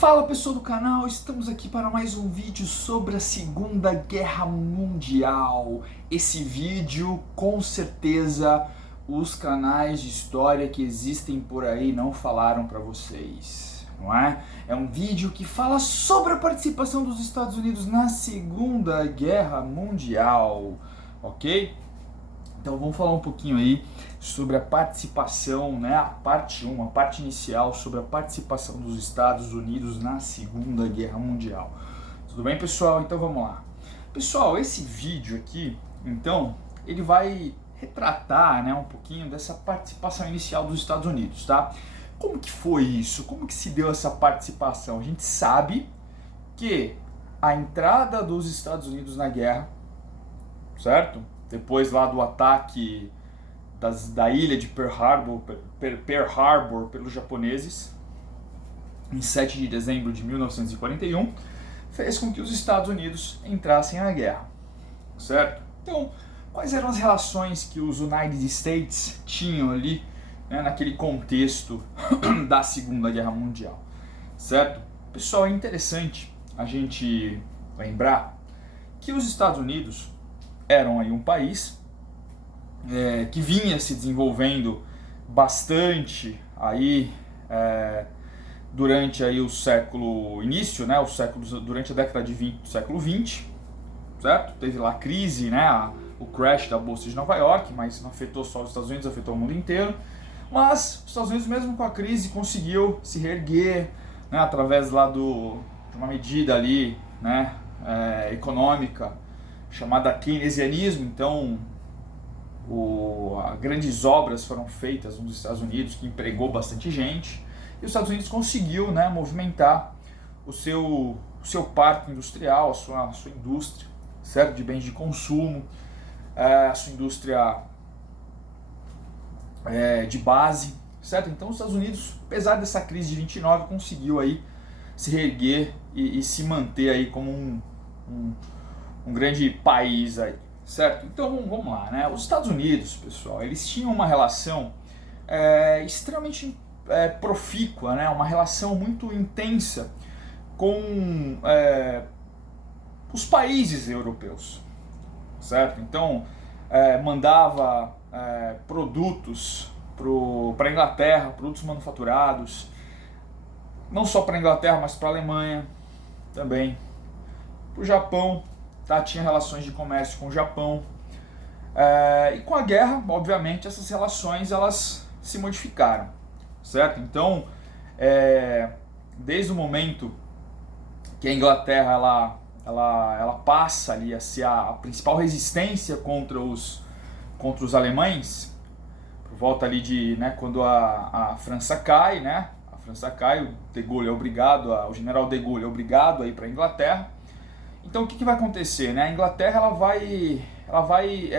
Fala pessoal do canal, estamos aqui para mais um vídeo sobre a Segunda Guerra Mundial. Esse vídeo, com certeza, os canais de história que existem por aí não falaram para vocês, não é? É um vídeo que fala sobre a participação dos Estados Unidos na Segunda Guerra Mundial, ok? Então vamos falar um pouquinho aí sobre a participação, né, a parte 1, a parte inicial sobre a participação dos Estados Unidos na Segunda Guerra Mundial. Tudo bem, pessoal? Então vamos lá. Pessoal, esse vídeo aqui, então, ele vai retratar, né, um pouquinho dessa participação inicial dos Estados Unidos, tá? Como que foi isso? Como que se deu essa participação? A gente sabe que a entrada dos Estados Unidos na guerra, certo? Depois lá do ataque da ilha de Pearl Harbor pelos japoneses, em 7 de dezembro de 1941, fez com que os Estados Unidos entrassem na guerra, certo? Então, quais eram as relações que os United States tinham ali, né, naquele contexto da Segunda Guerra Mundial, certo? Pessoal, é interessante a gente lembrar que os Estados Unidos eram aí um país que vinha se desenvolvendo bastante aí durante aí o século início, né, durante a década de 20 do século 20, certo? Teve lá a crise, né, o crash da bolsa de Nova York, mas não afetou só os Estados Unidos, afetou o mundo inteiro. Mas os Estados Unidos, mesmo com a crise, conseguiu se reerguer, né, através lá de uma medida ali, né, econômica chamada keynesianismo. Então, grandes obras foram feitas nos Estados Unidos que empregou bastante gente, e os Estados Unidos conseguiu, né, movimentar o seu parque industrial, a sua indústria, certo? De bens de consumo, a sua indústria de base, certo? Então os Estados Unidos, apesar dessa crise de 29, conseguiu aí se reerguer e se manter aí como um grande país aí, certo? Então vamos lá, né? Os Estados Unidos, pessoal, eles tinham uma relação extremamente profícua, né? Uma relação muito intensa com os países europeus, certo? Então mandava produtos para a Inglaterra, produtos manufaturados, não só para a Inglaterra, mas para a Alemanha também, para o Japão. Tá, tinha relações de comércio com o Japão, e com a guerra, obviamente, essas relações elas se modificaram, certo? Então, desde o momento que a Inglaterra ela passa ali a ser a principal resistência contra os alemães, por volta ali de, né, quando a França cai, né? A França cai, o general de Gaulle é obrigado a ir para a Inglaterra. Então o que vai acontecer, né? A Inglaterra ela vai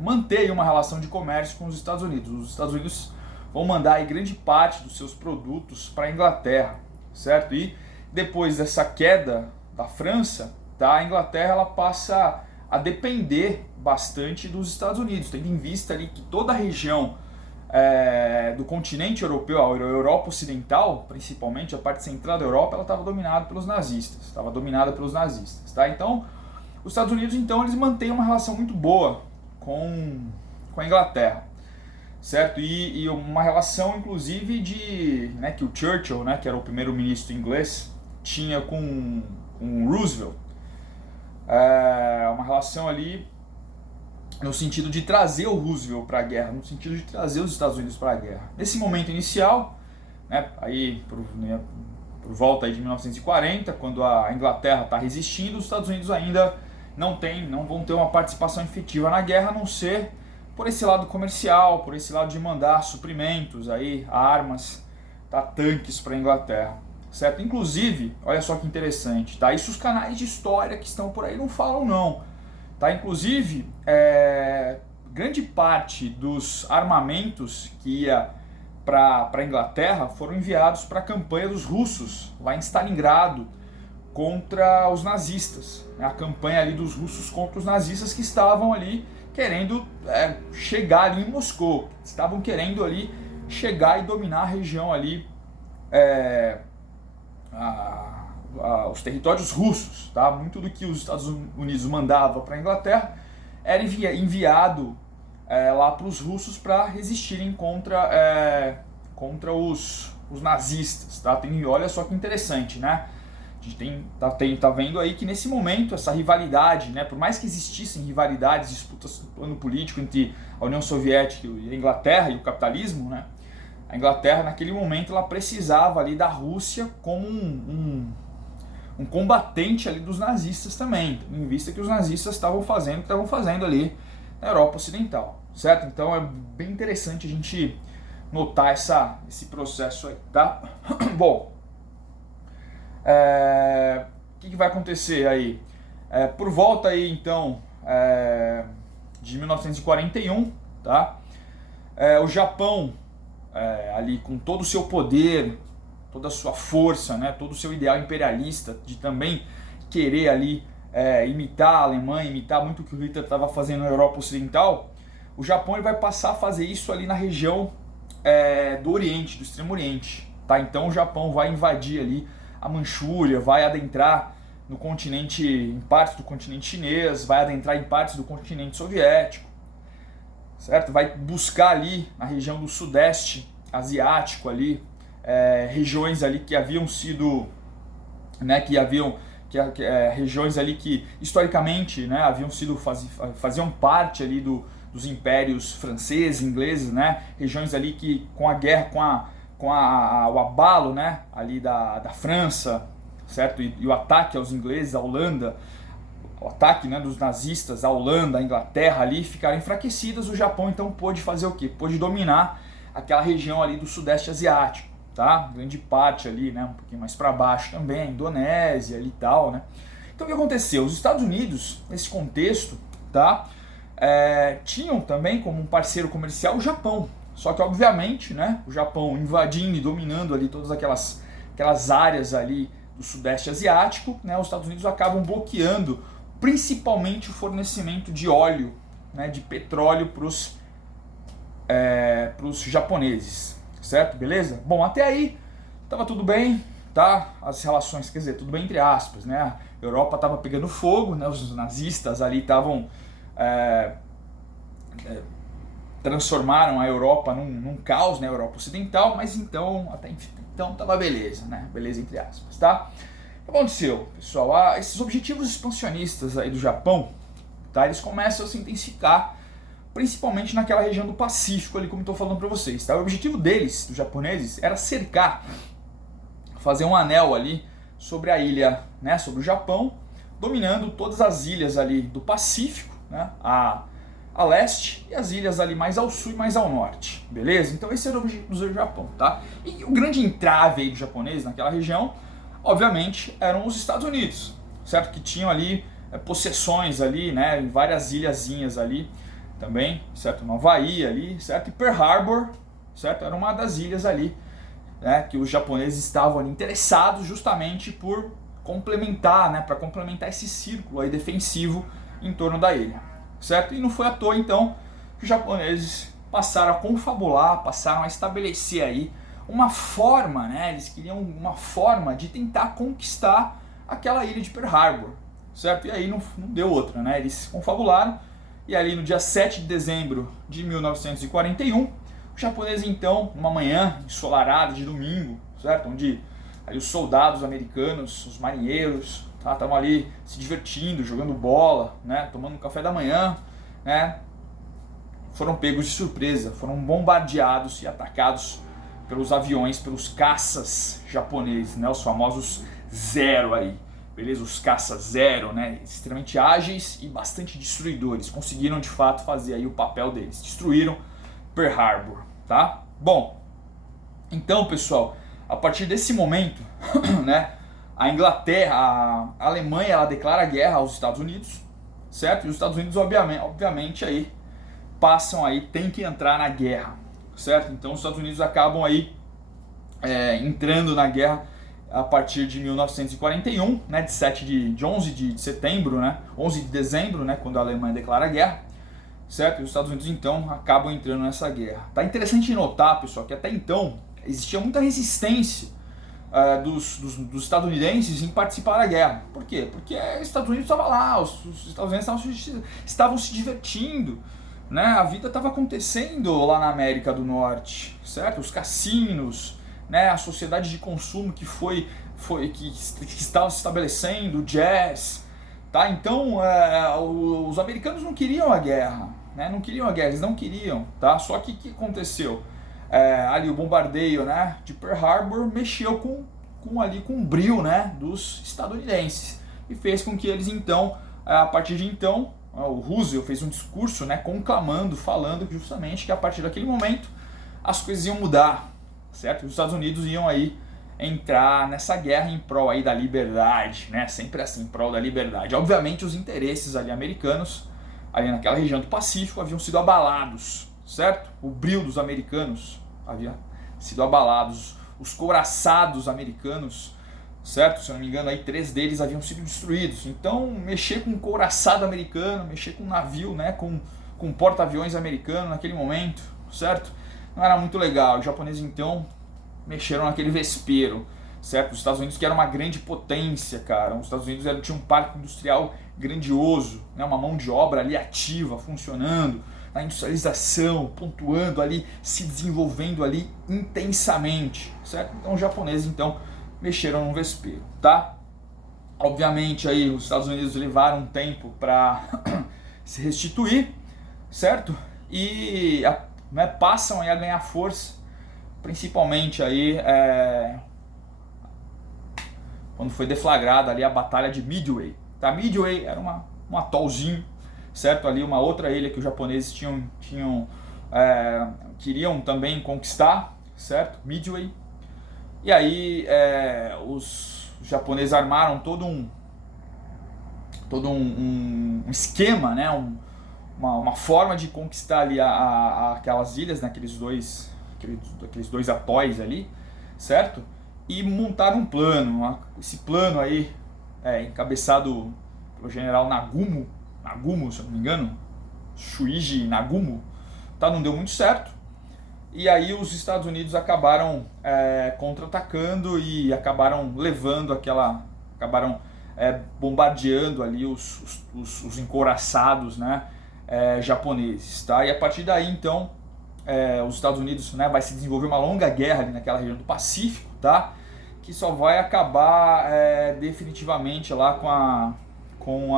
manter uma relação de comércio com os Estados Unidos. Os Estados Unidos vão mandar aí grande parte dos seus produtos para a Inglaterra, certo? E depois dessa queda da França, tá, a Inglaterra ela passa a depender bastante dos Estados Unidos, tendo em vista ali que toda a região do continente europeu, a Europa Ocidental, principalmente a parte central da Europa, ela estava dominada pelos nazistas, tá? Então, os Estados Unidos, então, eles mantêm uma relação muito boa com a Inglaterra, certo? E uma relação, inclusive, né, que o Churchill, né, que era o primeiro-ministro inglês, tinha com Roosevelt, uma relação ali no sentido de trazer o Roosevelt para a guerra, no sentido de trazer os Estados Unidos para a guerra. Nesse momento inicial, né, aí por volta aí de 1940, quando a Inglaterra está resistindo, os Estados Unidos ainda não vão ter uma participação efetiva na guerra, a não ser por esse lado comercial, por esse lado de mandar suprimentos, aí, armas, tá, tanques para a Inglaterra, certo? Inclusive, olha só que interessante, tá? Isso os canais de história que estão por aí não falam não. Tá, inclusive, grande parte dos armamentos que ia para a Inglaterra foram enviados para a campanha dos russos, lá em Stalingrado, contra os nazistas. A campanha ali dos russos contra os nazistas que estavam ali querendo chegar ali em Moscou, estavam querendo ali chegar e dominar a região ali os territórios russos, tá? Muito do que os Estados Unidos mandava para a Inglaterra era enviado lá para os russos para resistirem contra os nazistas, tá? Olha só que interessante, né? A gente tá vendo aí que nesse momento essa rivalidade, né? Por mais que existissem rivalidades, disputas no plano político entre a União Soviética e a Inglaterra e o capitalismo, né? A Inglaterra naquele momento ela precisava ali da Rússia como um combatente ali dos nazistas também, em vista que os nazistas estavam fazendo o que estavam fazendo ali na Europa Ocidental, certo? Então é bem interessante a gente notar esse processo aí, tá? Bom, o que vai acontecer aí? Por volta aí então de 1941, tá? O Japão ali com todo o seu poder, toda a sua força, né, todo o seu ideal imperialista de também querer ali imitar a Alemanha, imitar muito o que o Hitler estava fazendo na Europa Ocidental, o Japão ele vai passar a fazer isso ali na região do Oriente, do Extremo Oriente. Tá? Então o Japão vai invadir ali a Manchúria, vai adentrar no continente, em partes do continente chinês, vai adentrar em partes do continente soviético, certo? Vai buscar ali na região do Sudeste Asiático ali, regiões ali que haviam sido, né, regiões ali que historicamente, né, haviam sido faziam parte ali dos impérios franceses, ingleses, né, regiões ali que com a guerra, o abalo, né, ali da França, certo, e o ataque aos ingleses, à Holanda, o ataque, né, dos nazistas à Holanda, à Inglaterra ali, ficaram enfraquecidas. O Japão então pôde fazer o quê? Pôde dominar aquela região ali do Sudeste Asiático, tá? Grande parte ali, né, um pouquinho mais para baixo também, a Indonésia ali e tal, né? Então o que aconteceu? Os Estados Unidos, nesse contexto, tá, tinham também como um parceiro comercial o Japão. Só que obviamente, né, o Japão invadindo e dominando ali todas aquelas áreas ali do Sudeste Asiático, né, os Estados Unidos acabam bloqueando principalmente o fornecimento de óleo, né, de petróleo para os japoneses, certo? Beleza? Bom, até aí estava tudo bem, tá? As relações, quer dizer, tudo bem entre aspas, né? A Europa estava pegando fogo, né? Os nazistas ali estavam transformaram a Europa num caos, né? A Europa Ocidental, mas então até então tava beleza, né? Beleza entre aspas, tá? O que aconteceu, pessoal? Esses objetivos expansionistas aí do Japão, tá? Eles começam a se intensificar, principalmente naquela região do Pacífico ali, como estou falando para vocês, tá? O objetivo deles, dos japoneses, era cercar, fazer um anel ali sobre a ilha, né? Sobre o Japão, dominando todas as ilhas ali do Pacífico, né? A leste e as ilhas ali mais ao sul e mais ao norte, beleza? Então esse era o objetivo do Japão, tá? E o grande entrave aí do japonês naquela região, obviamente, eram os Estados Unidos, certo? Que tinham ali possessões ali, né? Em várias ilhazinhas ali também, certo? No Havaí ali, certo? E Pearl Harbor, certo? Era uma das ilhas ali, né? Que os japoneses estavam ali interessados justamente por complementar, né? Para complementar esse círculo aí defensivo em torno da ilha, certo? E não foi à toa então que os japoneses passaram a confabular, passaram a estabelecer aí uma forma, né? Eles queriam uma forma de tentar conquistar aquela ilha de Pearl Harbor, certo? E aí não deu outra, né? Eles confabularam e ali no dia 7 de dezembro de 1941, os japoneses então, numa manhã ensolarada de domingo, certo? Onde ali os soldados americanos, os marinheiros, estavam ali se divertindo, jogando bola, né? Tomando um café da manhã, né? Foram pegos de surpresa, foram bombardeados e atacados pelos aviões, pelos caças japoneses, né? Os famosos Zero aí, beleza? Os caças Zero, né? Extremamente ágeis e bastante destruidores. Conseguiram de fato fazer aí o papel deles. Destruíram Pearl Harbor, tá? Bom, então pessoal, a partir desse momento, né? A Inglaterra, a Alemanha, ela declara guerra aos Estados Unidos, certo? E os Estados Unidos, obviamente aí passam aí, tem que entrar na guerra, certo? Então os Estados Unidos acabam aí entrando na guerra a partir de 1941, né, de 11 de setembro, né, 11 de dezembro, né, quando a Alemanha declara a guerra, certo? E os Estados Unidos então acabam entrando nessa guerra. Tá interessante notar, pessoal, que até então existia muita resistência, dos estadunidenses em participar da guerra. Por quê? Porque os Estados Unidos estavam lá, os Estados Unidos estavam se divertindo, né? A vida estava acontecendo lá na América do Norte, certo? Os cassinos, né? A sociedade de consumo que estava se estabelecendo, o jazz, tá? Então os americanos não queriam a guerra, né? Não queriam a guerra, eles não queriam, tá? Só que o que aconteceu? Ali o bombardeio, né, de Pearl Harbor mexeu com o brio, né, dos estadunidenses e fez com que eles então, a partir de então, o Roosevelt fez um discurso, né, conclamando, falando justamente que a partir daquele momento as coisas iam mudar, certo? Os Estados Unidos iam aí entrar nessa guerra em prol aí da liberdade, né, sempre assim, em prol da liberdade. Obviamente os interesses ali americanos, ali naquela região do Pacífico, haviam sido abalados, certo? O brio dos americanos havia sido abalado, os couraçados americanos, certo? Se eu não me engano, aí 3 deles haviam sido destruídos. Então, mexer com um couraçado americano, mexer com um navio, né, com porta-aviões americano naquele momento, certo? Não era muito legal. Os japoneses, então, mexeram naquele vespeiro, certo? Os Estados Unidos, que era uma grande potência, cara. Os Estados Unidos tinha um parque industrial grandioso, né, uma mão de obra ali ativa, funcionando, a industrialização, pontuando ali, se desenvolvendo ali intensamente, certo? Então os japoneses então mexeram no vespeiro, tá? Obviamente aí os Estados Unidos levaram um tempo para se restituir, certo? E né, passam aí a ganhar força, principalmente aí quando foi deflagrada ali a Batalha de Midway, tá? Midway era um atolzinho, certo? Ali uma outra ilha que os japoneses queriam também conquistar, certo? Midway. E aí os japoneses armaram todo um esquema, né? Uma forma de conquistar ali aquelas ilhas, né? aqueles dois atóis ali, certo? E montaram um plano. Esse plano aí encabeçado pelo general Nagumo, se eu não me engano, Shuichi Nagumo, tá, não deu muito certo. E aí os Estados Unidos acabaram contra-atacando e acabaram bombardeando ali os encouraçados, né, japoneses, tá? E a partir daí então os Estados Unidos, né, vai se desenvolver uma longa guerra ali naquela região do Pacífico, tá? Que só vai acabar definitivamente lá com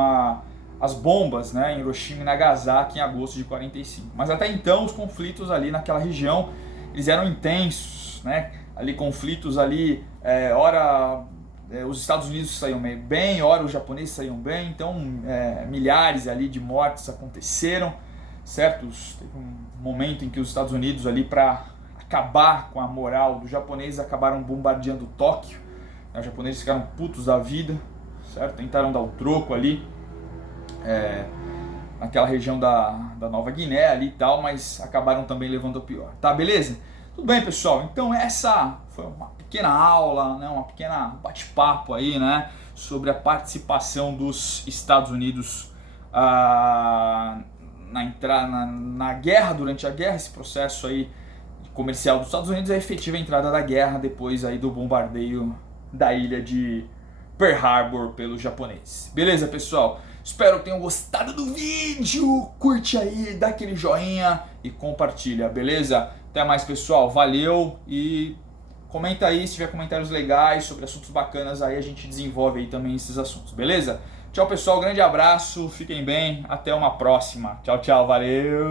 as bombas, né, em Hiroshima e Nagasaki em agosto de 45. Mas até então os conflitos ali naquela região eles eram intensos, né? Ali conflitos ali, ora os Estados Unidos saíam bem, ora os japoneses saíam bem, então milhares ali de mortes aconteceram, certo? Teve um momento em que os Estados Unidos ali para acabar com a moral dos japoneses acabaram bombardeando Tóquio, né? Os japoneses ficaram putos da vida, certo? Tentaram dar o troco ali naquela região da Nova Guiné ali e tal, mas acabaram também levando ao pior, tá, beleza? Tudo bem, pessoal, então essa foi uma pequena aula, né, uma pequena bate-papo aí, né, sobre a participação dos Estados Unidos na guerra, durante a guerra, esse processo aí comercial dos Estados Unidos, a efetiva entrada da guerra depois aí do bombardeio da ilha de Pearl Harbor pelos japoneses. Beleza, pessoal? Espero que tenham gostado do vídeo. Curte aí, dá aquele joinha e compartilha, beleza? Até mais, pessoal. Valeu e comenta aí se tiver comentários legais sobre assuntos bacanas aí, a gente desenvolve aí também esses assuntos, beleza? Tchau, pessoal. Grande abraço. Fiquem bem. Até uma próxima. Tchau, tchau. Valeu.